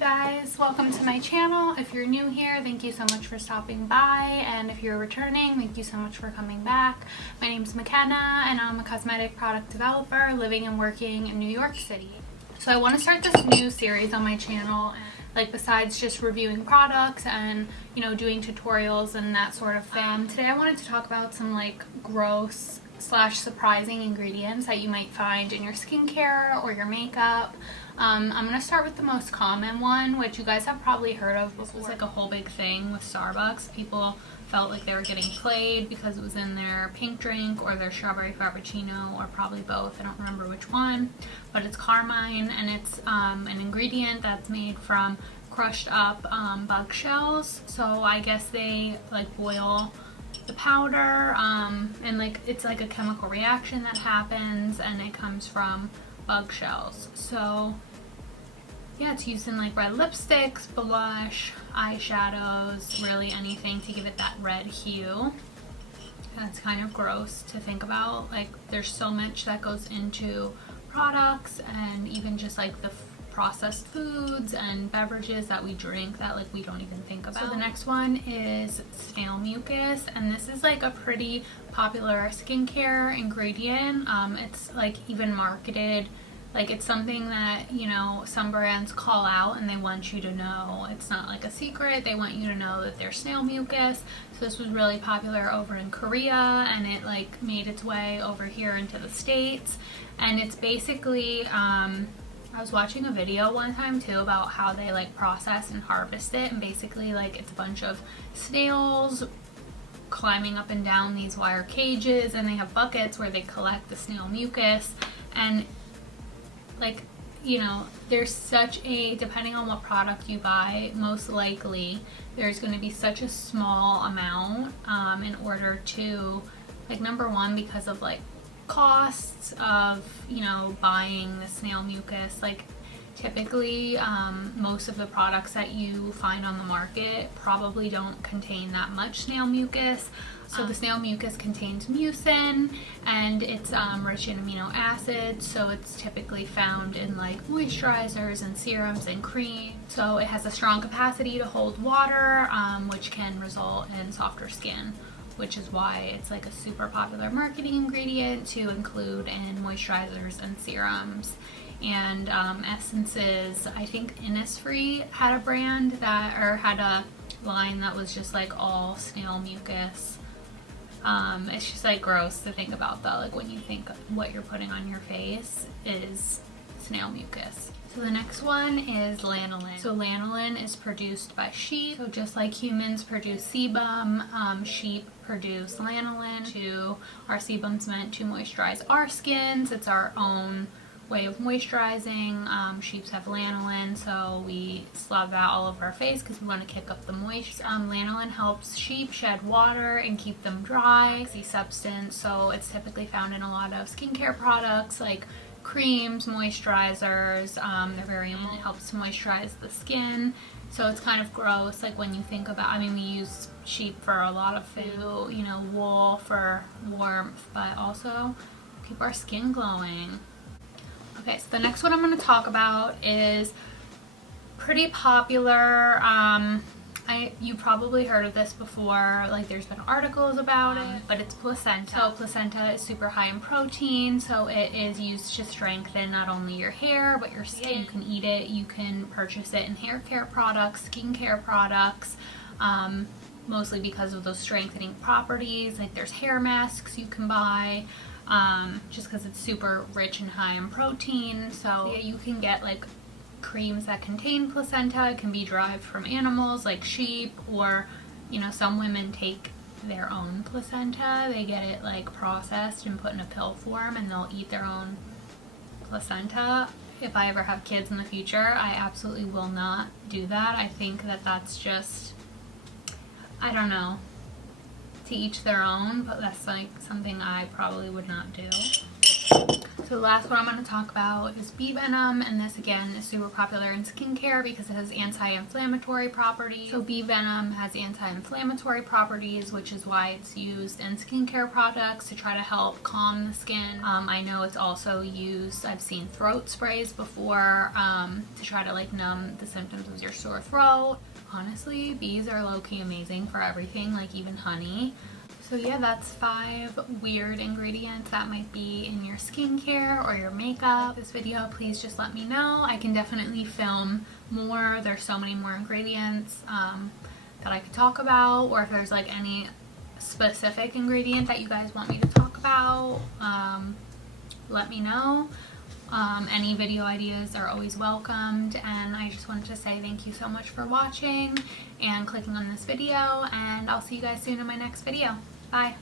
guys, welcome to my channel. If you're new here, thank you so much for stopping by, and if you're returning, thank you so much for coming back. My name's McKenna and I'm a cosmetic product developer living and working in New York City. So I want to start this new series on my channel, like besides just reviewing products and doing tutorials and that sort of thing. Today I wanted to talk about some like gross / surprising ingredients that you might find in your skincare or your makeup. I'm going to start with the most common one, which you guys have probably heard of before. It was like a whole big thing with Starbucks. People felt like they were getting played because it was in their pink drink or their strawberry frappuccino, or probably both. I don't remember which one, but it's Carmine, and it's an ingredient that's made from crushed up bug shells. So I guess they like boil the powder and like it's like a chemical reaction that happens, and it comes from bug shells. So yeah, it's used in like red lipsticks, blush, eyeshadows, really anything to give it that red hue. And it's kind of gross to think about. Like there's so much that goes into products, and even just like the processed foods and beverages that we drink that like we don't even think about. So the next one is Snail Mucus, and this is like a pretty popular skincare ingredient. It's like even marketed, like it's something that some brands call out and they want you to know. It's not like a secret. They want you to know that there's snail mucus. So this was really popular over in Korea, and it like made its way over here into the States. And it's basically I was watching a video one time too about how they like process and harvest it, and basically like it's a bunch of snails climbing up and down these wire cages, and they have buckets where they collect the snail mucus. And like there's such a, depending on what product you buy, most likely there's going to be such a small amount in order to, like, number one, because of like costs of buying the snail mucus. Like typically most of the products that you find on the market probably don't contain that much snail mucus. So the snail mucus contains mucin, and it's rich in amino acids, so it's typically found in like moisturizers and serums and cream. So it has a strong capacity to hold water, which can result in softer skin, which is why it's like a super popular marketing ingredient to include in moisturizers and serums. And essences, I think Innisfree had a brand that, or had a line that was just like all snail mucus. It's just like gross to think about though, like when you think what you're putting on your face is snail mucus. So the next one is lanolin. So lanolin is produced by sheep. So just like humans produce sebum, sheep produce lanolin. Our sebum's meant to moisturize our skins. It's our own way of moisturizing. Sheeps have lanolin, so we slab that all over our face because we want to kick up the moisture. Lanolin helps sheep shed water and keep them dry. It's a substance, so it's typically found in a lot of skincare products like creams, moisturizers. They're very important. It helps to moisturize the skin. So it's kind of gross, like when you think about, I mean, we use sheep for a lot of food, wool for warmth, but also keep our skin glowing. Okay, so the next one I'm going to talk about is pretty popular. You probably heard of this before, like there's been articles about it, but it's placenta. So placenta is super high in protein, so it is used to strengthen not only your hair, but your skin. You can eat it, you can purchase it in hair care products, skincare products, mostly because of those strengthening properties. Like there's hair masks you can buy. Just because it's super rich and high in protein. So yeah, you can get like creams that contain placenta. It can be derived from animals like sheep, or some women take their own placenta. They get it like processed and put in a pill form, and they'll eat their own placenta. If I ever have kids in the future, I absolutely will not do that. I think that that's just, I don't know, to each their own, but that's like something I probably would not do. So So the last one I'm going to talk about is bee venom, and this again is super popular in skincare because it has anti-inflammatory properties. So bee venom has anti-inflammatory properties, which is why it's used in skincare products to try to help calm the skin. I know it's also used, I've seen throat sprays before to try to like numb the symptoms of your sore throat. Honestly, bees are low-key amazing for everything, like even honey. So yeah, that's 5 weird ingredients that might be in your skincare or your makeup. This video, please just let me know. I can definitely film more. There's so many more ingredients that I could talk about, or if there's like any specific ingredient that you guys want me to talk about, let me know. Any video ideas are always welcomed, and I just wanted to say thank you so much for watching and clicking on this video, and I'll see you guys soon in my next video. Bye.